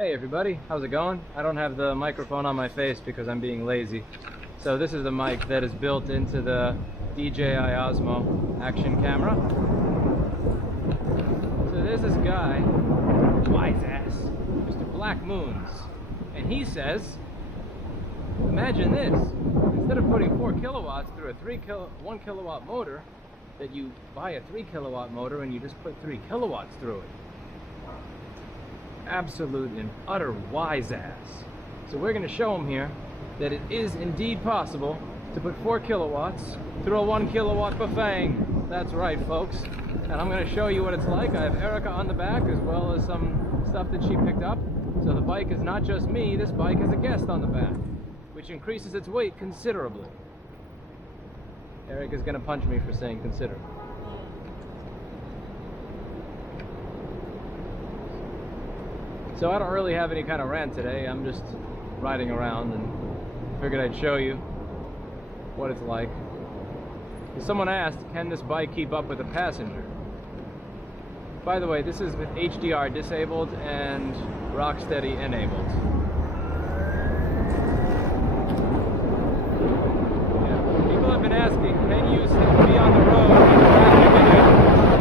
Hey everybody, how's it going? I don't have the microphone on my face because I'm being lazy. So this is the mic that is built into the DJI Action Camera. So there's this guy, wise ass, Mr. Black Moons, and he says, imagine this, instead of putting 4 kilowatts through a 1 kilowatt motor, that you buy a 3 kilowatt motor and you just put 3 kilowatts through it. Absolute and utter wise ass. So we're going to show him here that it is indeed possible to put 4 kilowatts through a 1 kilowatt bafang. That's right, folks. And I'm going to show you what it's like. I have Erica on the back as well as some stuff that she picked up. So the bike is not just me, this bike has a guest on the back, which increases its weight considerably. Erica's going to punch me for saying considerably. So I don't really have any kind of rant today. I'm just riding around and figured I'd show you what it's like. Someone asked, can this bike keep up with a passenger? By the way, this is with HDR disabled and Rocksteady enabled. Yeah. People have been asking, can you be on the road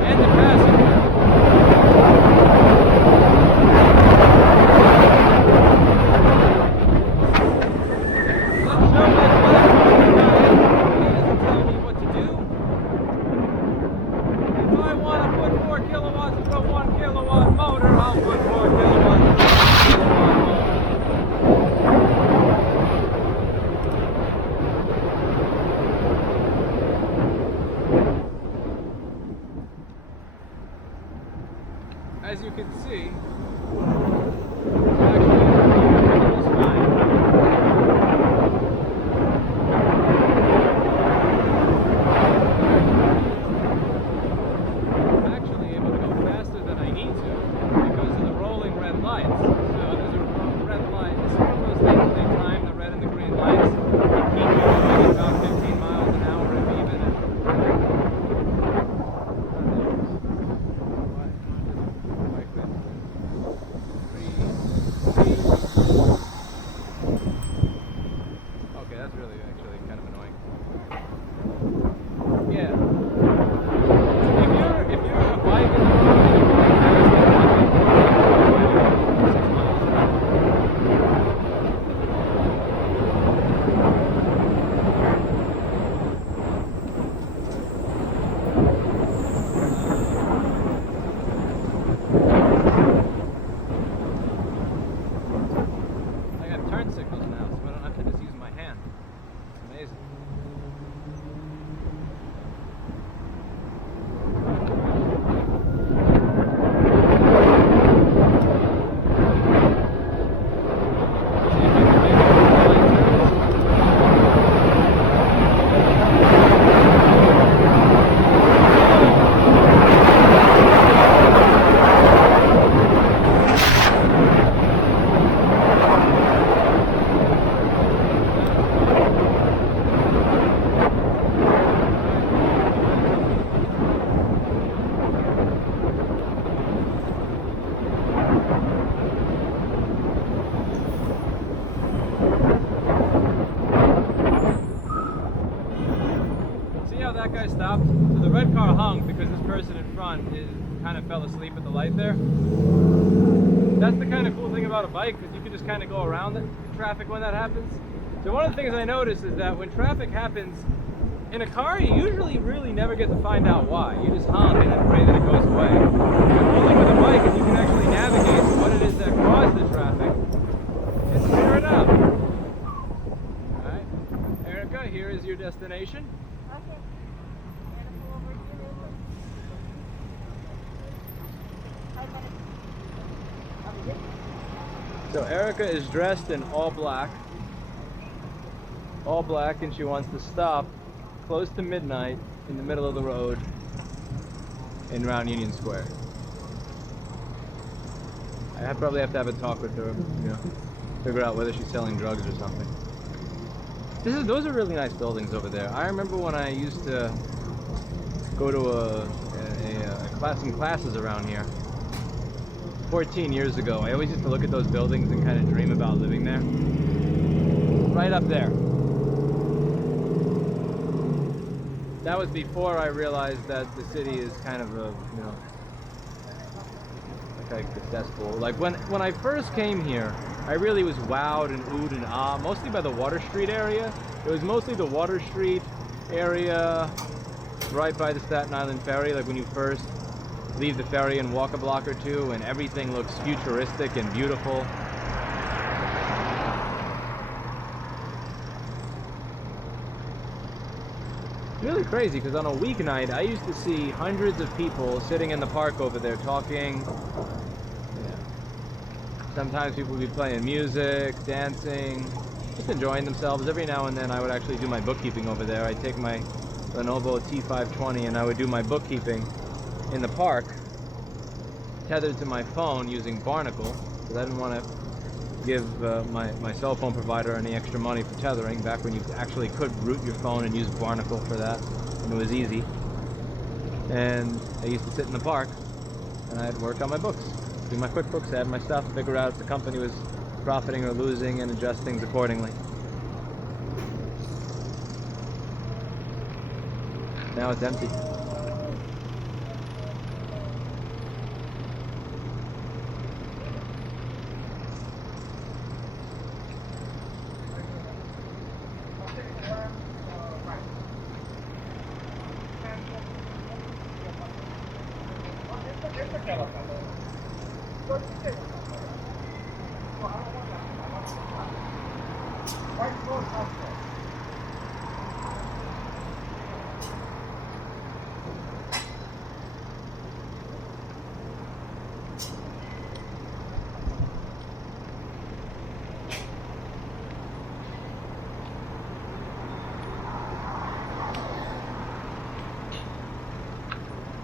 and the passenger? As you can see, I'm actually able to go faster than I need to because of the rolling red lights. So there's a red light. This is one of those things they time the red and the green lights and keep you moving at about 15 miles an hour if even. Okay, that's really actually kind of annoying. Yeah. If you're a bike in the road and you're going I got turn signals now, so I don't have to just use my hand. It's amazing. That guy stopped. So the red car hung because this person in front kind of fell asleep at the light there. That's the kind of cool thing about a bike, because you can just kind of go around the traffic when that happens. So one of the things I noticed is that when traffic happens in a car, you usually really never get to find out why. You just honk and then pray that it goes away. But only with a bike, you can actually navigate what it is that caused the traffic and figure it out. Alright, Erica, here is your destination. Okay. So Erica is dressed in all black, and she wants to stop close to midnight in the middle of the road in around Union Square. I probably have to have a talk with her, you know, figure out whether she's selling drugs or something. Those are really nice buildings over there. I remember when I used to go to some classes around here. 14 years ago, I always used to look at those buildings and kind of dream about living there. Right up there. That was before I realized that the city is kind of a, you know, like a cesspool. Like when I first came here, I really was wowed and oohed and ah, mostly by the Water Street area. It was mostly the Water Street area right by the Staten Island ferry, like when you first leave the ferry and walk a block or two, and everything looks futuristic and beautiful. It's really crazy because on a weeknight I used to see hundreds of people sitting in the park over there talking. Yeah. Sometimes people would be playing music, dancing, just enjoying themselves. Every now and then I would actually do my bookkeeping over there. I'd take my Lenovo T520 and I would do my bookkeeping in the park, tethered to my phone using Barnacle, because I didn't want to give my cell phone provider any extra money for tethering, back when you actually could root your phone and use Barnacle for that, and it was easy. And I used to sit in the park and I'd work on my books, do my QuickBooks, add my stuff, figure out if the company was profiting or losing, and adjust things accordingly. Now it's empty.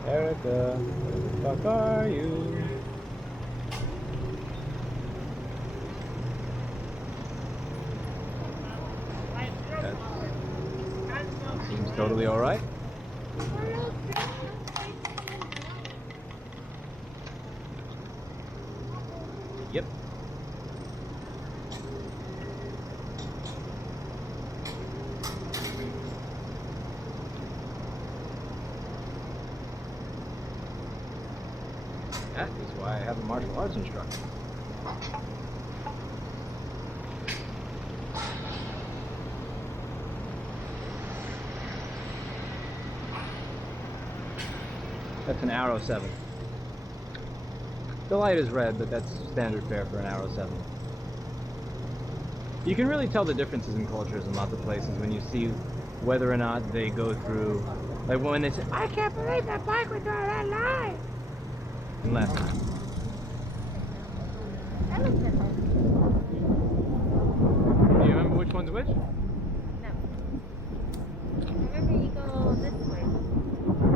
Erica, where the fuck are you? That seems totally alright. Yep. That is why I have a martial arts instructor. That's an Arrow 7. The light is red, but that's standard fare for an Arrow 7. You can really tell the differences in cultures in lots of places when you see whether or not they go through, like when they say, I can't believe that bike went through that line. And last time. That looks different. Do you remember which one's which? No. I remember you go this way.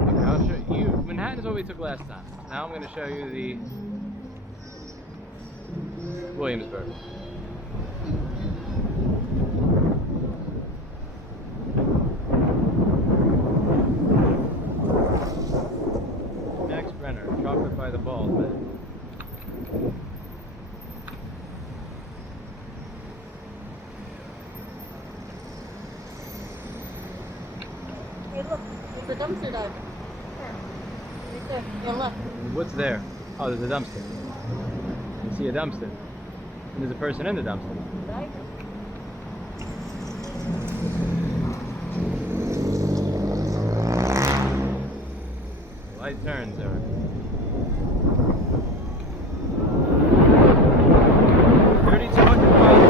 Okay, I'll show you. Manhattan is what we took last time. Now I'm going to show you the Williamsburg. Max Brenner, chocolate by the bald man. Hey, look. There's a dumpster dive. Right there. Go left. What's there? Oh, there's a dumpster. You see a dumpster. And there's a person in the dumpster. Right? Light turns, Eric. 3,200 miles.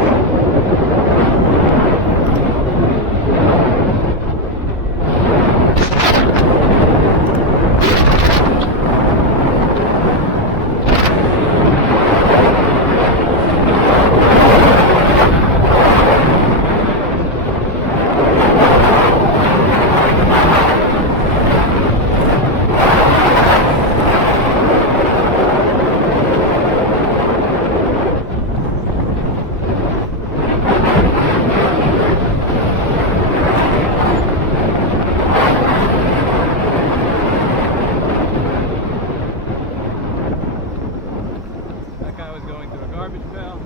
well.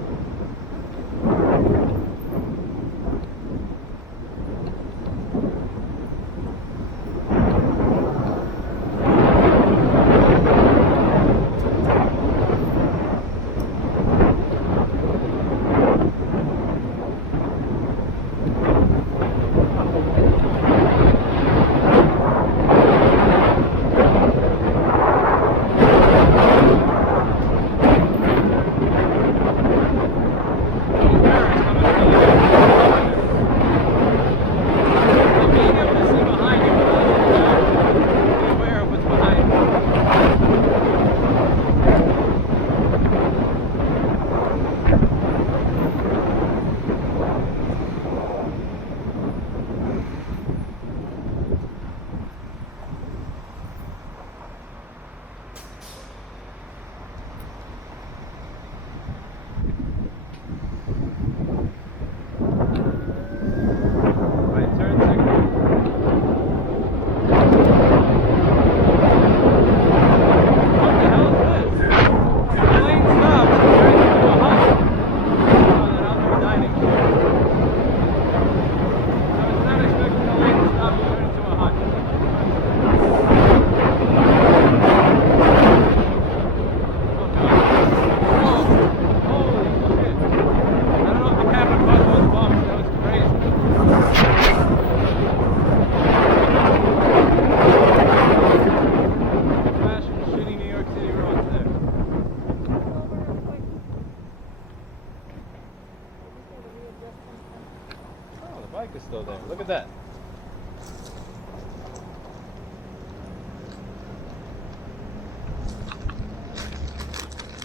Is still there. Look at that.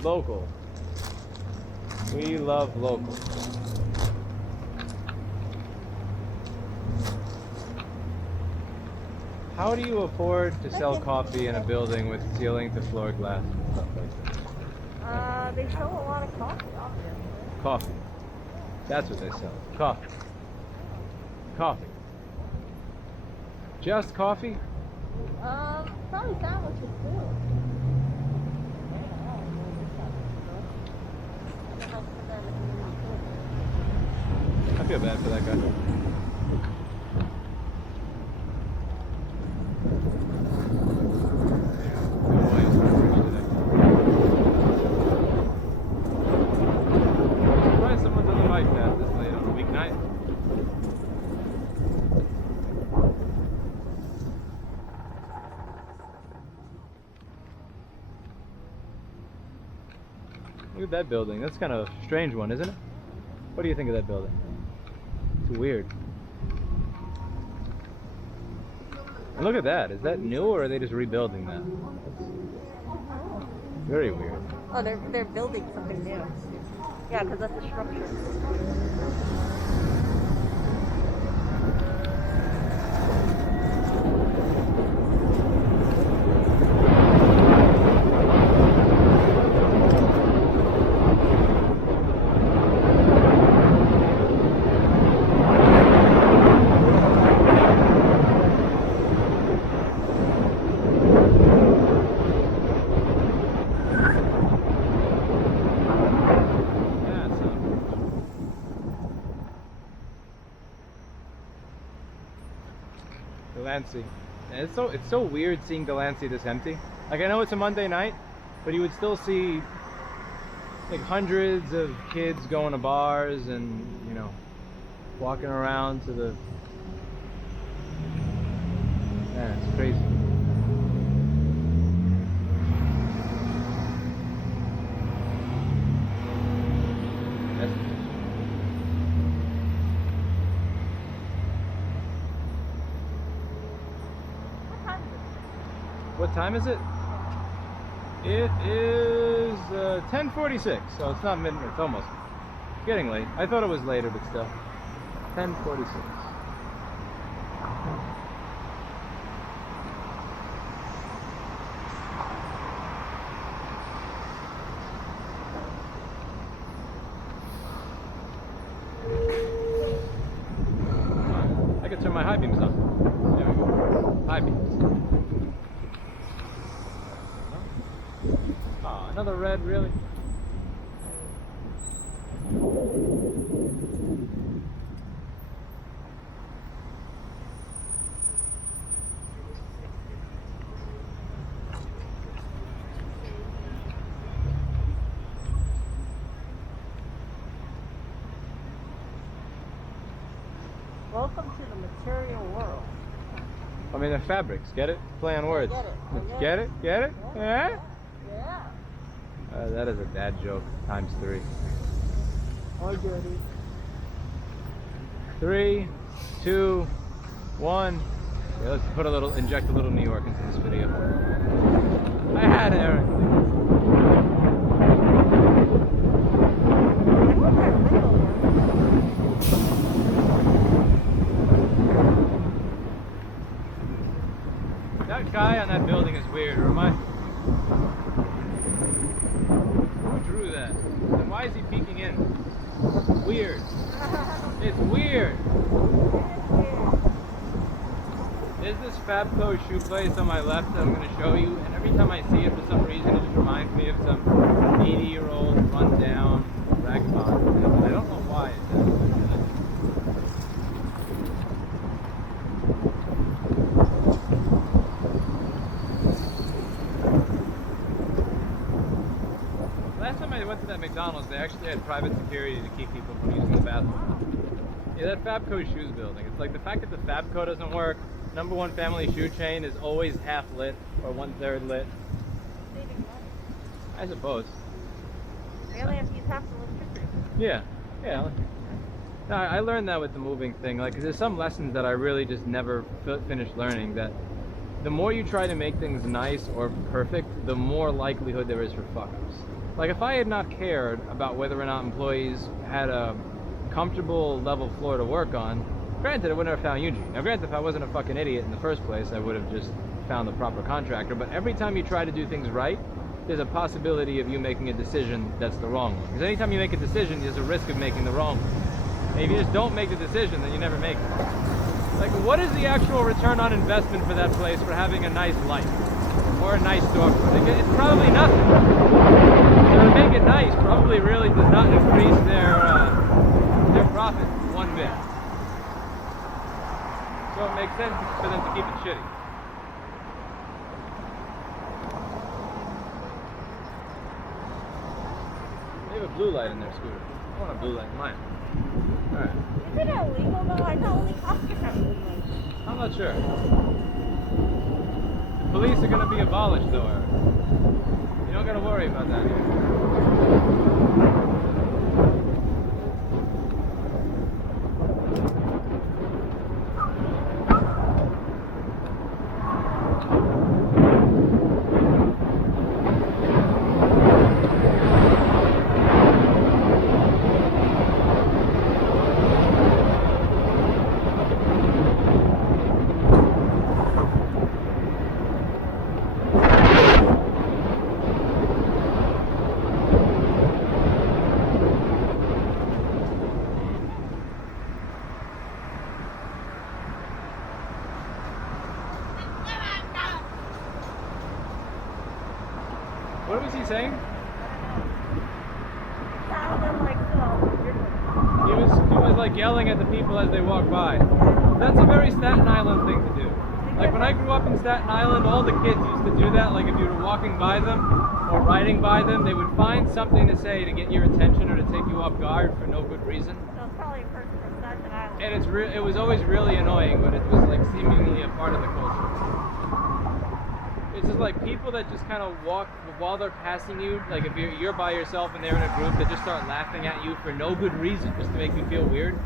Local. We love local. How do you afford to sell coffee in a building with ceiling to floor glass and stuff like that? They sell a lot of coffee, obviously. Coffee. That's what they sell. Coffee. Coffee. Just coffee? Probably sandwiches too. I feel bad for that guy. Surprised someone doesn't like that this late on a weeknight. Look at that building. That's kind of a strange one, isn't it? What do you think of that building? It's weird. And look at that. Is that new or are they just rebuilding that? Very weird. Oh, they're building something new. Yeah, because that's a structure. Delancey. And it's so weird seeing Delancey this empty. Like, I know it's a Monday night, but you would still see like hundreds of kids going to bars and, you know, walking around to the... Man, it's crazy. What time is it? It is 10:46, so it's not midnight. It's almost getting late. I thought it was later, but still. 10:46. I could turn my high beams on. There we go. High beams. Oh, another red, really? Welcome to the material world. I mean, the fabrics. Get it? Play on words. Get it. Get it? Get it? Yeah? Yeah. That is a dad joke times 3. I get it. 3, 2, 1. Yeah, let's inject a little New York into this video. I had Aaron. That guy on that building is weird. Who drew that? And why is he peeking in? Weird. It's weird. There's this Fabco shoe place on my left that I'm going to show you, and every time I see it for some reason it just reminds me of some 80-year-old run-down vagabond. And I don't know why it does. Last time I went to that McDonald's, they actually had private security to keep people from using the bathroom. Yeah, that Fabco shoes building. It's like the fact that the Fabco doesn't work. Number one family shoe chain is always half lit or 1/3 lit. I suppose. They only have to use half the electricity. Yeah, yeah. No, I learned that with the moving thing. Like, there's some lessons that I really just never finished learning. That the more you try to make things nice or perfect, the more likelihood there is for fuck-ups. Like, if I had not cared about whether or not employees had a comfortable level floor to work on, granted, I wouldn't have found Eugene. Now, granted, if I wasn't a fucking idiot in the first place, I would have just found the proper contractor. But every time you try to do things right, there's a possibility of you making a decision that's the wrong one. Because anytime you make a decision, there's a risk of making the wrong one. And if you just don't make the decision, then you never make it. Like, what is the actual return on investment for that place for having a nice light? Or a nice storefront? Like, it's probably nothing. So to make it nice probably really does not increase their profit one bit. So it makes sense for them to keep it shitty. They have a blue light in their scooter. I want a blue light in mine. Alright. Is it illegal though? I know only Oscars have blue lights. I'm not sure. The police are going to be abolished though, Eric. You don't got to worry about that here. What was he saying? Sounded like so. He was like yelling at the people as they walk by. That's a very Staten Island thing to do. Like when I grew up in Staten Island, all the kids used to do that. Like if you were walking by them or riding by them, they would find something to say to get your attention or to take you off guard for no good reason. So it's probably a person from Staten Island. And it was always really annoying, but it was like seemingly a part of the culture. It's just like people that just kind of walk while they're passing you. Like if you're by yourself and they're in a group, they just start laughing at you for no good reason, just to make you feel weird.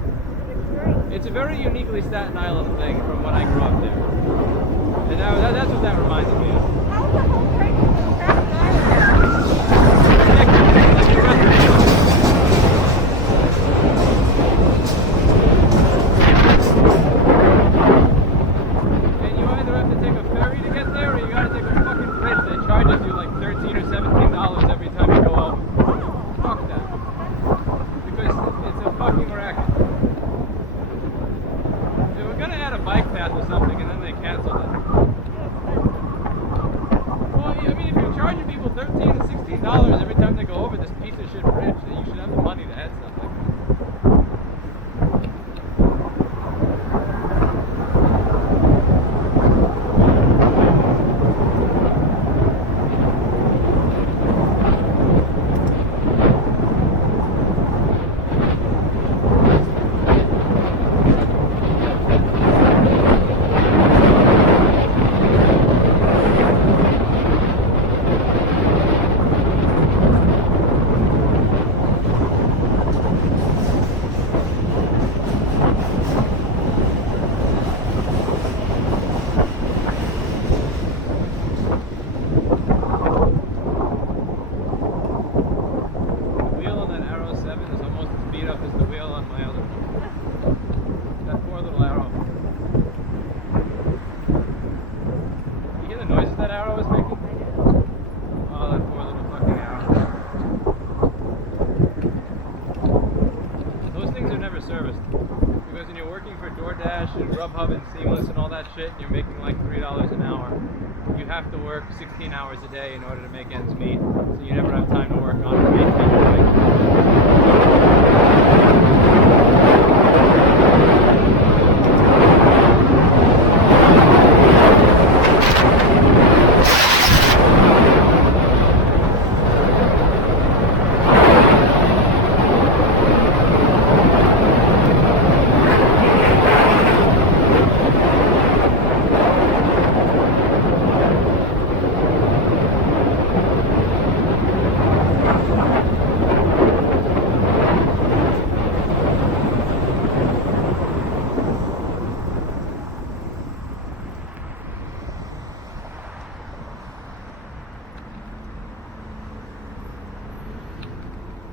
It's a very uniquely Staten Island thing from when I grew up there. And that's what that reminds me of. How's the whole train from Staten Island? Like the rest of the and you either have to take a ferry to get there, or you gotta take a fucking bridge that charges you like $13 or $17 every time you go over. Fuck that. Because it's a fucking racket. They were gonna add a bike path or something, and then they canceled it. Well, I mean, if you're charging people $13 to $16 every time they go over this piece of shit bridge, then you should have the money to add stuff like that. serviced. Because when you're working for DoorDash and Grubhub and Seamless and all that shit, and you're making like $3 an hour, you have to work 16 hours a day in order to make ends meet. So you never have time to work on maintaining your bike.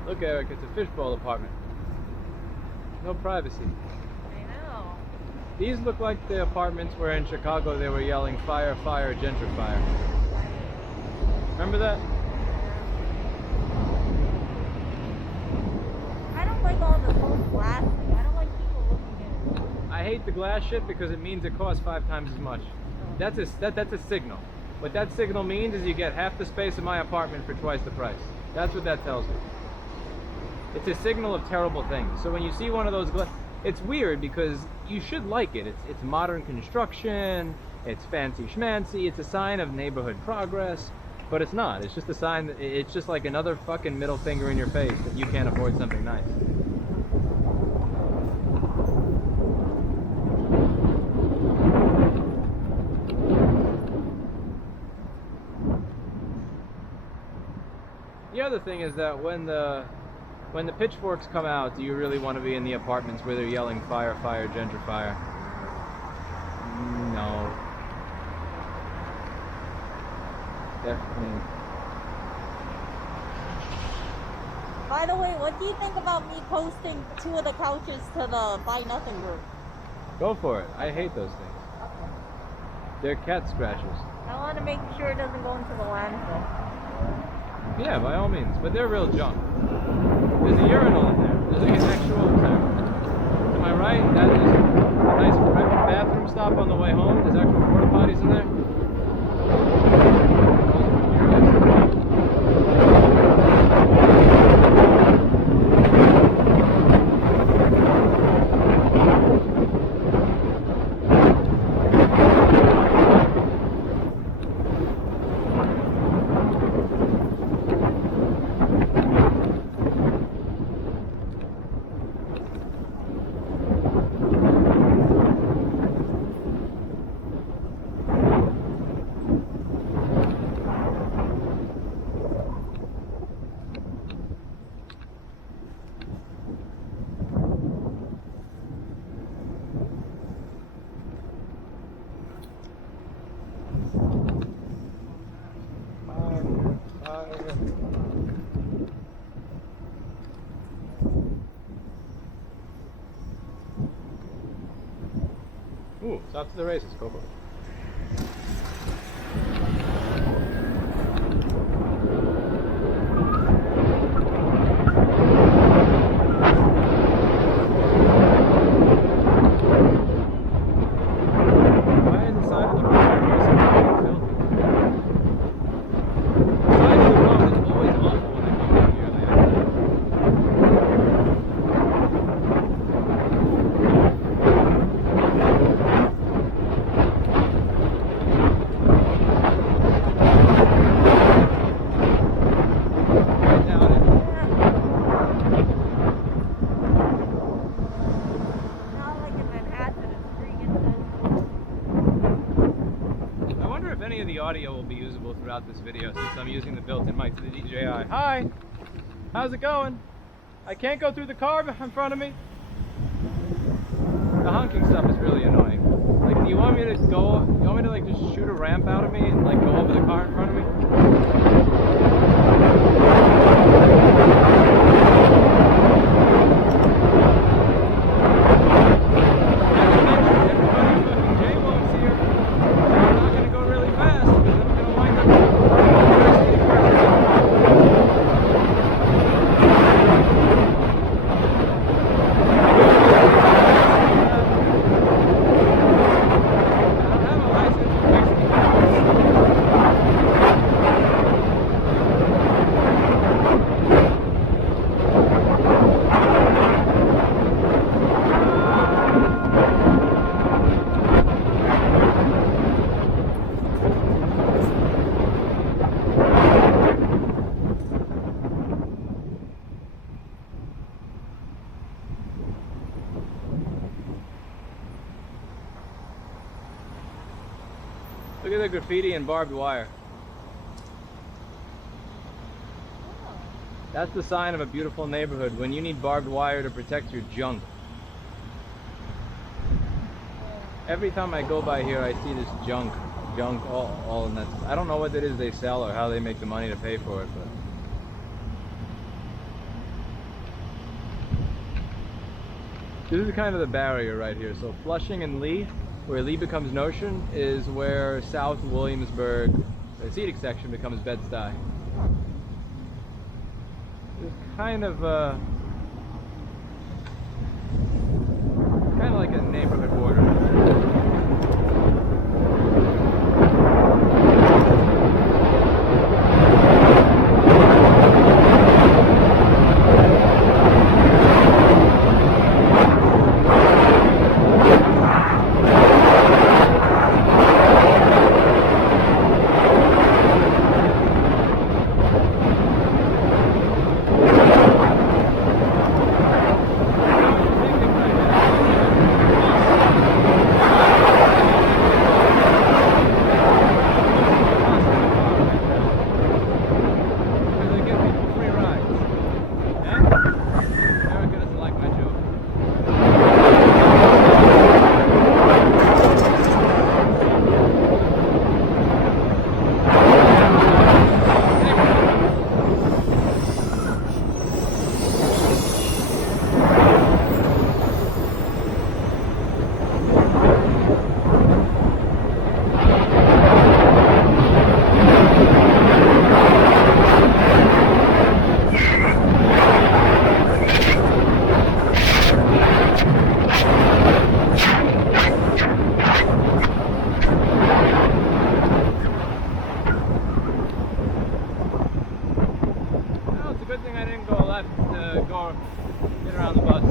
Look, Eric, it's a fishbowl apartment. No privacy. I know. These look like the apartments where in Chicago they were yelling, fire, fire, gentrifier. Remember that? I don't like all the whole glass thing. I don't like people looking at it. I hate the glass shit because it means it costs 5 times as much. That's a signal. What that signal means is you get half the space in my apartment for twice the price. That's what that tells me. It's a signal of terrible things. So when you see one of those it's weird because you should like it. It's modern construction, it's fancy schmancy, it's a sign of neighborhood progress, but it's not. It's just a sign that it's just like another fucking middle finger in your face that you can't afford something nice. The other thing is that when the pitchforks come out, do you really want to be in the apartments where they're yelling fire, fire, gentrifier? No. Definitely. By the way, what do you think about me posting 2 of the couches to the Buy Nothing group? Go for it. I hate those things. They're cat scratchers. I want to make sure it doesn't go into the landfill. Yeah, by all means. But they're real junk. There's a urinal in there. There's like an actual... Am I right? That is a nice private bathroom stop on the way home. There's actual porta potties in there. Ooh, stop to the races, Coco. Why is the side of the road so filthy? The side of the road is always awful when they come in here. Audio will be usable throughout this video since I'm using the built-in mic to the DJI. Hi! How's it going? I can't go through the car in front of me. The honking stuff is really annoying. Like, do you want me to go, you want me to like just shoot a ramp out of me and like go over the car in front of me? Look at the graffiti and barbed wire. That's the sign of a beautiful neighborhood, when you need barbed wire to protect your junk. Every time I go by here, I see this junk all in that. I don't know what it is they sell or how they make the money to pay for it, but this is kind of the barrier right here. So Flushing and Lee, where Lee becomes Notion, is where South Williamsburg, the scenic section, becomes Bed-Stuy. It's kind of like a neighborhood border. Good thing I didn't go left to go get around the bus.